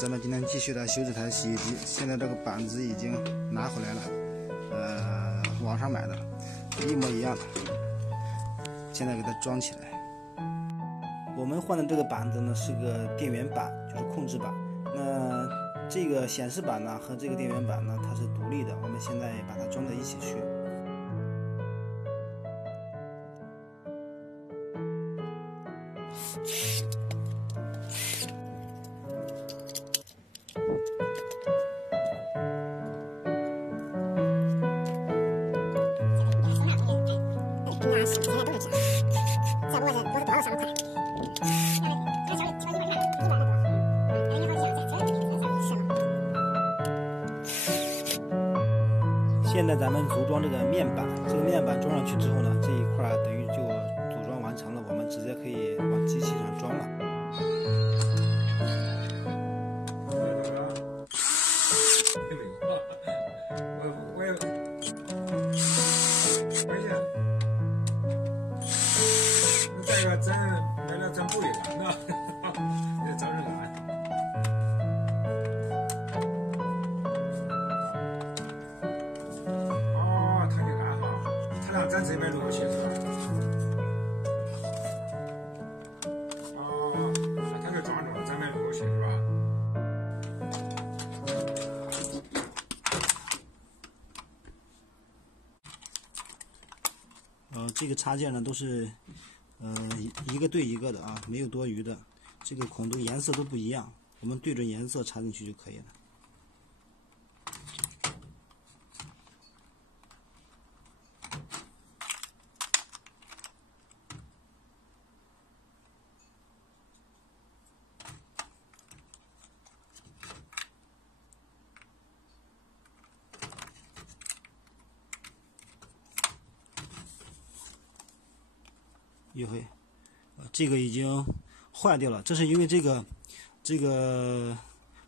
咱们今天继续来修这台洗衣机。现在这个板子已经拿回来了，网上买的，一模一样的。现在给它装起来。我们换的这个板子呢是个电源板，就是控制板。那这个显示板呢和这个电源板呢它是独立的，我们现在把它装在一起去。现在咱们组装这个面板，这个面板装上去之后呢，这一块等于就组装完成了，我们直接可以往机器上装了。这个真为了真不一样呢，这招人懒。哦，他就看哈，他让咱这边录去是吧？哦，他就装着咱们录去是吧？这个插件呢都是一个对一个的啊，没有多余的。这个孔都颜色都不一样，我们对准颜色插进去就可以了。一回，这个已经坏掉了，这是因为这个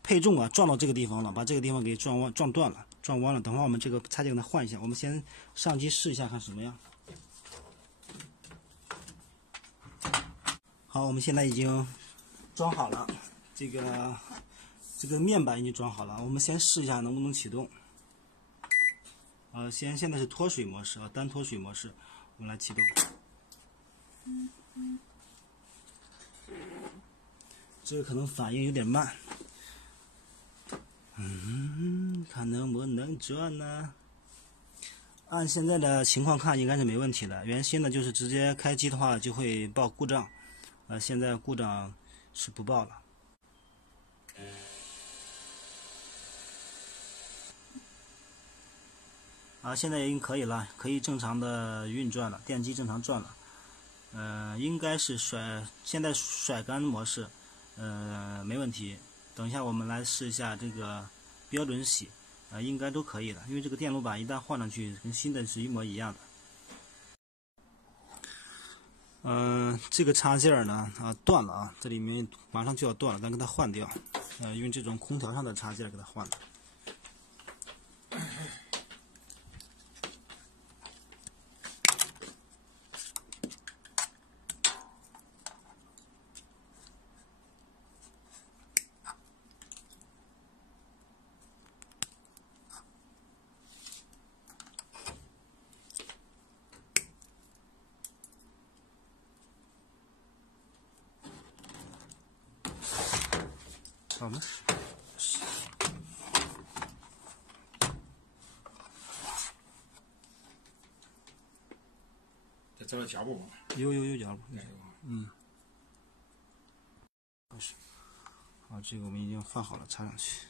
配重啊撞到这个地方了，把这个地方给撞断了，撞弯了。等会儿我们这个插件给它换一下，我们先上机试一下看什么样。好，我们现在已经装好了，这个面板已经装好了，我们先试一下能不能启动。现在是脱水模式啊，单脱水模式，我们来启动。这个可能反应有点慢，看能不能转呢？按现在的情况看，应该是没问题的。原先呢，就是直接开机的话就会报故障，现在故障是不报了。现在已经可以了，可以正常的运转了，电机正常转了。应该是现在甩干模式，没问题。等一下我们来试一下这个标准洗，应该都可以的，因为这个电路板一旦换上去，跟新的是一模一样的。这个插件呢，断了啊，这里面马上就要断了，咱给它换掉。用这种空调上的插件给它换了。好吗？这找到脚步吗？有脚步。好，这个我们已经放好了，插上去。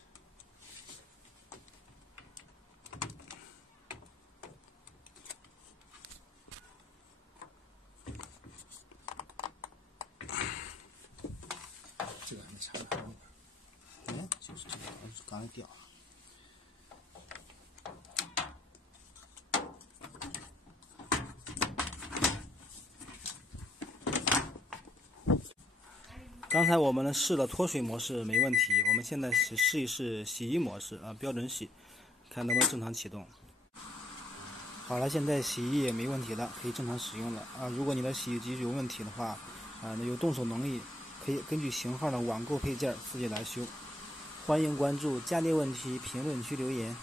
这个还没插好。就是这个，刚才掉了。刚才我们试了脱水模式没问题，我们现在试一试洗衣模式啊，标准洗，看能不能正常启动。好了，现在洗衣也没问题了，可以正常使用了啊。如果你的洗衣机有问题的话，有动手能力，可以根据型号的网购配件自己来修。欢迎关注，家电问题评论区留言。